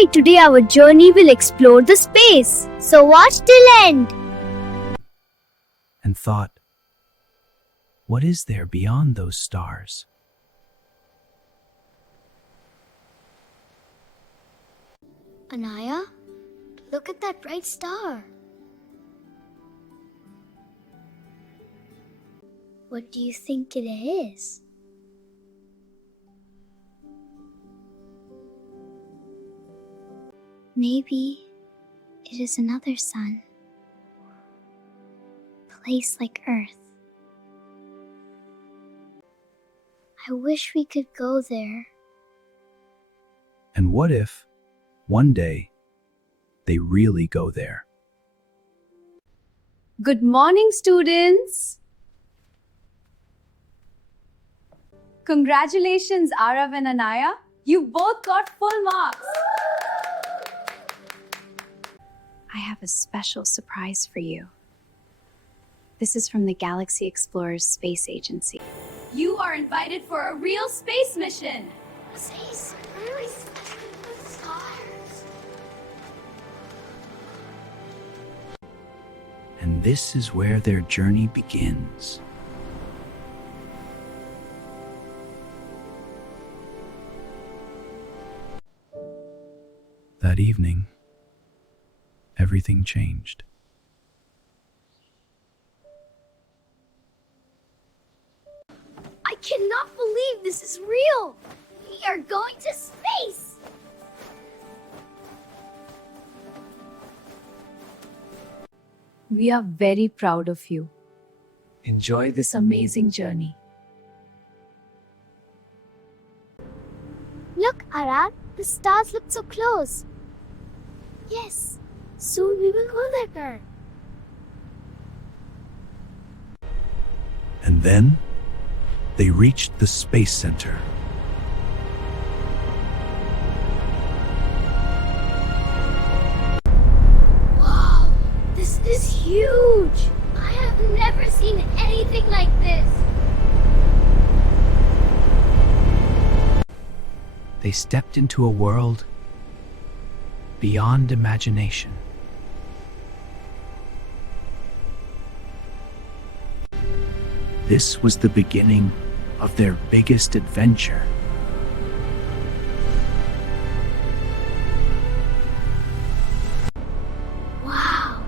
Hi, today our journey will explore the space. So watch till end. And thought, what is there beyond those stars? Anaya, look at that bright star. What do you think it is? Maybe it is another sun. Place like Earth. I wish we could go there. And what if, one day, they really go there? Good morning, students. Congratulations, Arav and Anaya. You both got full marks. I have a special surprise for you. This is from the Galaxy Explorers Space Agency. You are invited for a real space mission. Space, really stars. And this is where their journey begins. That evening, everything changed. I cannot believe this is real. We are going to space. We are very proud of you. Enjoy this amazing journey. Look, Arad, the stars look so close. Yes, soon we will go there. And then, they reached the space center. Wow, this is huge. I have never seen anything like this. They stepped into a world beyond imagination. This was the beginning of their biggest adventure. Wow,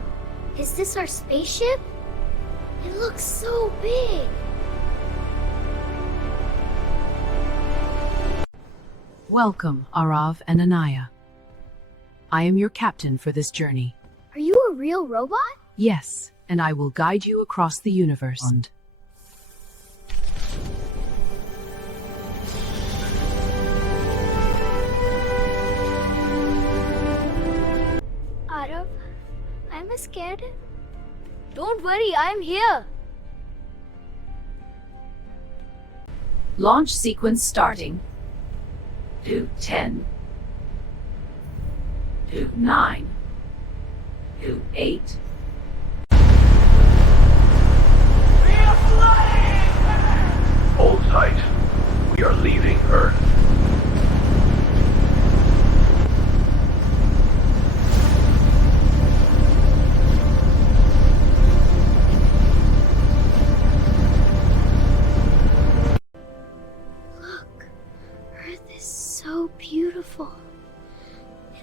is this our spaceship? It looks so big. Welcome, Arav and Anaya. I am your captain for this journey. Are you a real robot? Yes, and I will guide you across the universe. Arav, I'm scared. Don't worry, I'm here. Launch sequence starting. 2-10. 2-9. 2-8. Hold tight. We are leaving Earth. Look, Earth is so beautiful.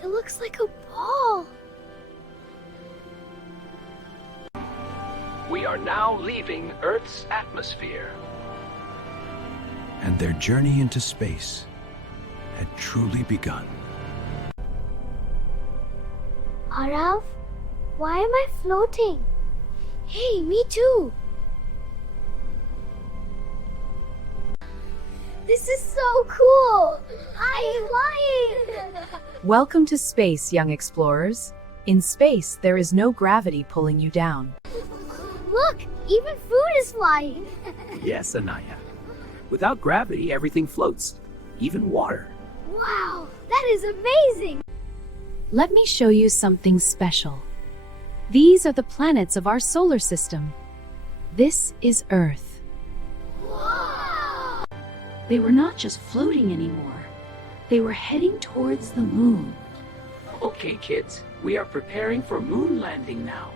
It looks like a ball. We are now leaving Earth's atmosphere. And their journey into space had truly begun. Arav, why am I floating? Hey, me too. This is so cool. I'm flying. Welcome to space, young explorers. In space, there is no gravity pulling you down. Look, even food is flying. Yes, Anaya. Without gravity, everything floats, even water. Wow, that is amazing. Let me show you something special. These are the planets of our solar system. This is Earth. Wow. They were not just floating anymore. They were heading towards the moon. Okay, kids, we are preparing for moon landing now.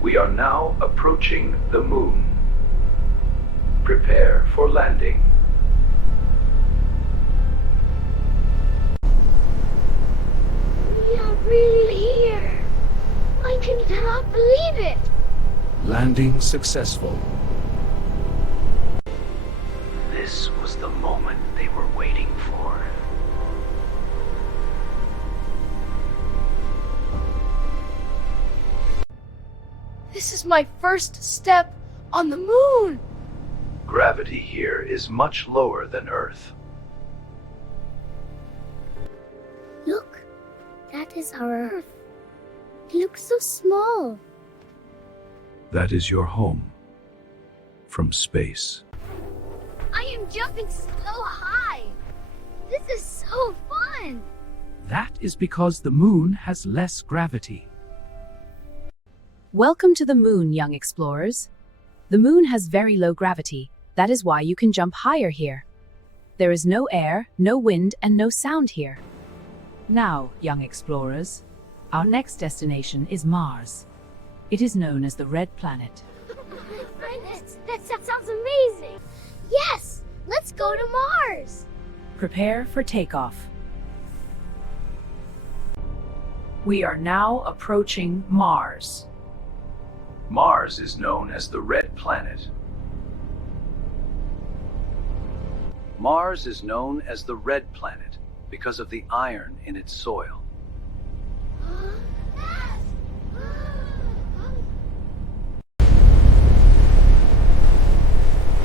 We are now approaching the moon. Prepare for landing. We are really here. I cannot believe it. Landing successful. This was the moment they were waiting for. This is my first step on the moon. Gravity here is much lower than Earth. Look, that is our Earth. It looks so small. That is your home. From space. I am jumping so high. This is so fun. That is because the moon has less gravity. Welcome to the moon, young explorers. The moon has very low gravity. That is why you can jump higher here. There is no air, no wind, and no sound here. Now, young explorers, our next destination is Mars. It is known as the Red Planet. That sounds amazing. Yes, let's go to Mars. Prepare for takeoff. We are now approaching Mars. Mars is known as the Red Planet. Mars is known as the Red Planet because of the iron in its soil.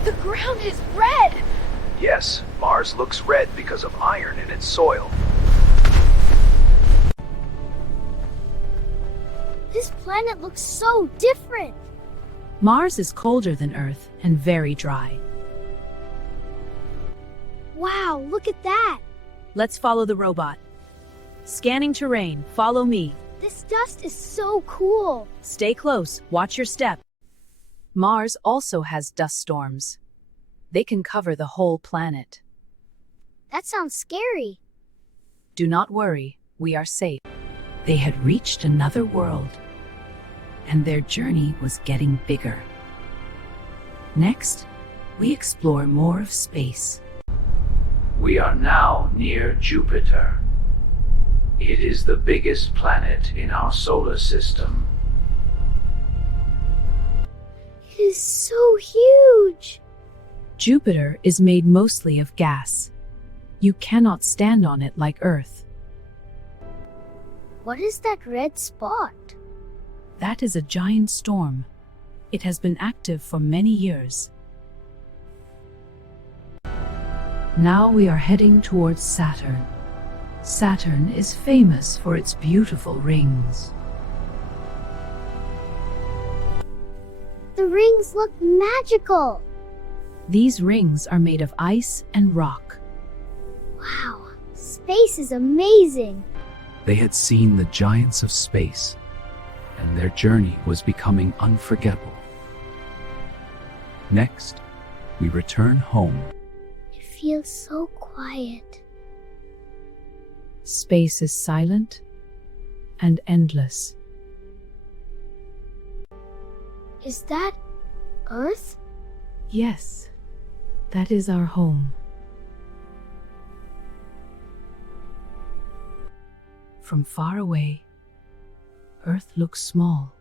The ground is red. Yes, Mars looks red because of iron in its soil. This planet looks so different. Mars is colder than Earth and very dry. Wow, look at that. Let's follow the robot. Scanning terrain, follow me. This dust is so cool. Stay close, watch your step. Mars also has dust storms. They can cover the whole planet. That sounds scary. Do not worry, we are safe. They had reached another world, and their journey was getting bigger. Next, we explore more of space. We are now near Jupiter. It is the biggest planet in our solar system. It is so huge. Jupiter is made mostly of gas. You cannot stand on it like Earth. What is that red spot? That is a giant storm. It has been active for many years. Now we are heading towards Saturn. Saturn is famous for its beautiful rings. The rings look magical. These rings are made of ice and rock. Wow, space is amazing. They had seen the giants of space, and their journey was becoming unforgettable. Next, we return home. It feels so quiet. Space is silent and endless. Is that Earth? Yes, that is our home. From far away, Earth looks small,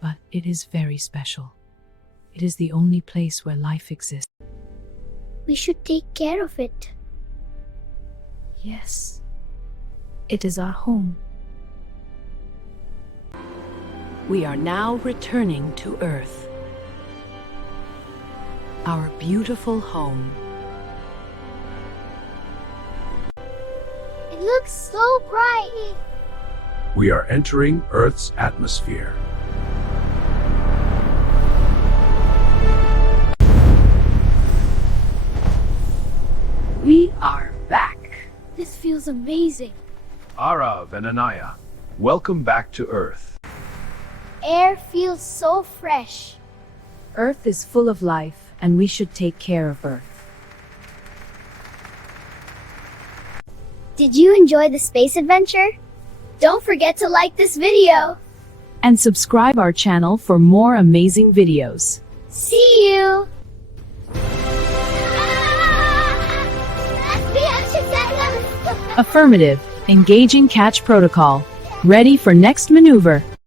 but it is very special. It is the only place where life exists. We should take care of it. Yes, it is our home. We are now returning to Earth. Our beautiful home. It looks so bright. We are entering Earth's atmosphere. We are back. This feels amazing. Arav and Anaya, welcome back to Earth. Air feels so fresh. Earth is full of life, and we should take care of Earth. Did you enjoy the space adventure? Don't forget to like this video. And subscribe our channel for more amazing videos. See you! Affirmative. Engaging catch protocol. Ready for next maneuver.